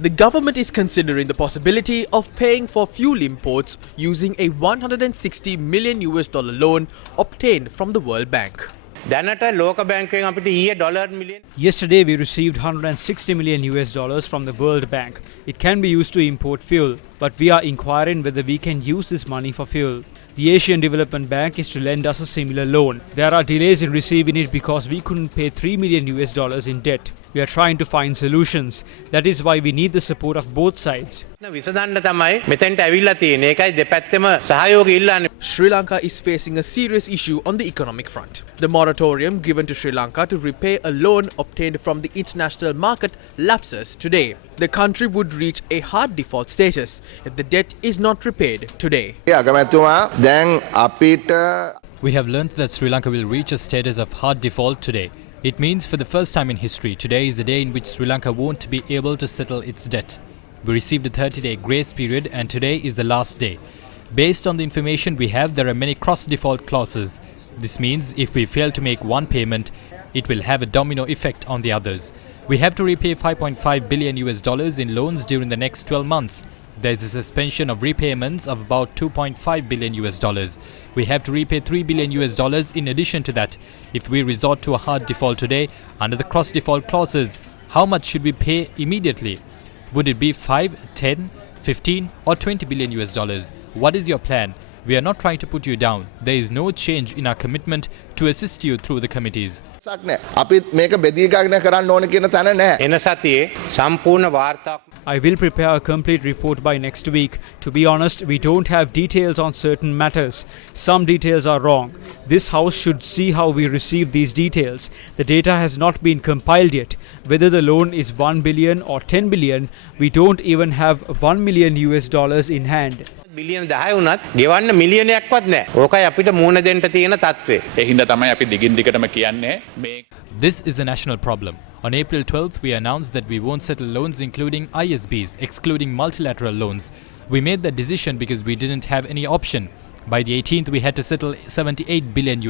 The government is considering the possibility of paying for fuel imports using a $160 million loan obtained from the World Bank. Yesterday we received $160 million from the World Bank. It can be used to import fuel, but we are inquiring whether we can use this money for fuel. The Asian Development Bank is to lend us a similar loan. There are delays in receiving it because we couldn't pay $3 million in debt. We are trying to find solutions. That is why we need the support of both sides. Sri Lanka is facing a serious issue on the economic front. The moratorium given to Sri Lanka to repay a loan obtained from the international market lapses today. The country would reach a hard default status if the debt is not repaid today. We have learnt that Sri Lanka will reach a status of hard default today. It means for the first time in history, today is the day in which Sri Lanka won't be able to settle its debt. We received a 30-day grace period and today is the last day. Based on the information we have, there are many cross-default clauses. This means if we fail to make one payment, it will have a domino effect on the others. We have to repay $5.5 billion in loans during the next 12 months. There is a suspension of repayments of about $2.5 billion. We have to repay $3 billion in addition to that. If we resort to a hard default today, under the cross-default clauses, how much should we pay immediately? Would it be 5, 10, 15 or $20 billion? What is your plan? We are not trying to put you down. There is no change in our commitment to assist you through the committees. I will prepare a complete report by next week. To be honest, we don't have details on certain matters. Some details are wrong. This house should see how we receive these details. The data has not been compiled yet. Whether the loan is 1 billion or 10 billion, we don't even have $1 million in hand. බිලියන 10 වුණත් ගෙවන්න මිලියනයක්වත් නැහැ. ඕකයි අපිට මූණ දෙන්න තියෙන තත්ත්වය. ඒ හින්දා තමයි අපි දිගින් දිගටම කියන්නේ මේ This is a national problem. On April 12th, we announced that we won't settle loans including ISBs, excluding multilateral loans. We made that decision because we didn't have any option. By the 18th, we had to settle $78 billion.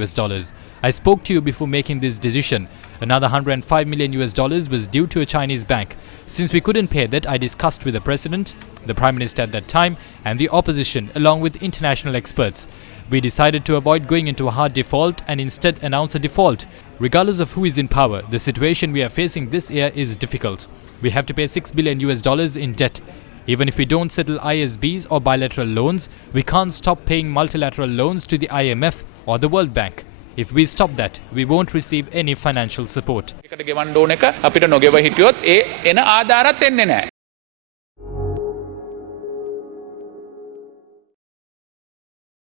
I spoke to you before making this decision. Another $105 million was due to a Chinese bank. Since we couldn't pay that, I discussed with the President, the Prime Minister at that time, and the opposition, along with international experts. We decided to avoid going into a hard default and instead announce a default. Regardless of who is in power, the situation we are facing this year is difficult. We have to pay $6 billion in debt. Even if we don't settle ISBs or bilateral loans, we can't stop paying multilateral loans to the IMF or the World Bank. If we stop that, we won't receive any financial support. එකට ගෙවන්න ඕන එක අපිට නොගෙව හිටියොත් ඒ එන ආධාරات එන්නේ නැහැ.